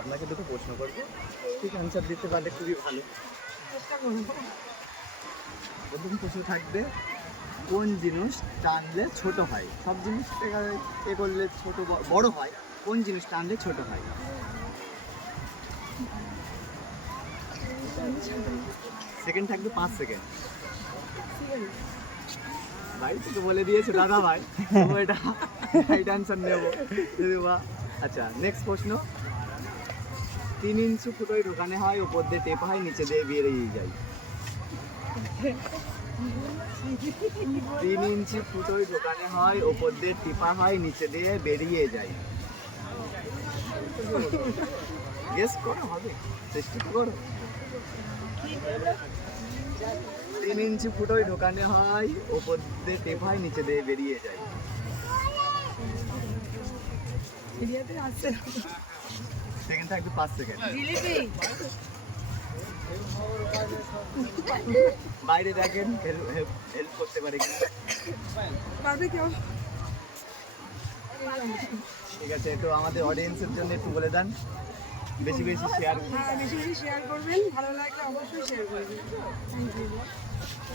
আপনাকে দুটো প্রশ্ন করবো, ঠিক অ্যান্সার দিতে পারলে খুবই ভালো। চেষ্টা করবো। প্রথম প্রশ্ন থাকবে, কোন জিনিস টানলে ছোট হয়? সব জিনিস এ করলে ছোট বড় হয়, কোন জিনিস টানলে ছোট হয়? সেকেন্ড থাকবে 5 সেকেন্ড। ভাই তো বলে দিয়েছে দাদা ভাই, তো এটা রাইট অ্যান্সার নেব যদি বা। আচ্ছা, নেক্সট প্রশ্ন, 3 ইঞ্চি ফুটোয় ঢোকানো হয়, উপর দিয়ে টেপা হয়, নিচে দিয়ে বেরিয়ে যায়। 3 ইঞ্চি ফুটোয় ঢোকানো হয়, উপর দিয়ে টিপা হয়, নিচে দিয়ে বেরিয়ে যায়। গেস করো, হবে, চেষ্টা তো করো। 3 ইঞ্চি ফুটোয় ঢোকানো হয়, উপর দিয়ে টেপা হয়, নিচে দিয়ে বেরিয়ে যায়। এরিয়াতে আসছে না। সেকেন্ড থাকবে 5 সেকেন্ড। জিলিপি। বাইরে দেখেন, হেল্প করতে পারে কি? পারবে কেউ? ঠিক আছে, তো আমাদের অডিয়েন্সের জন্য একটু বলে দেন, বেশি বেশি শেয়ার। হ্যাঁ, বেশি বেশি শেয়ার করবেন, ভালো লাগলে অবশ্যই শেয়ার করবেন। Thank you.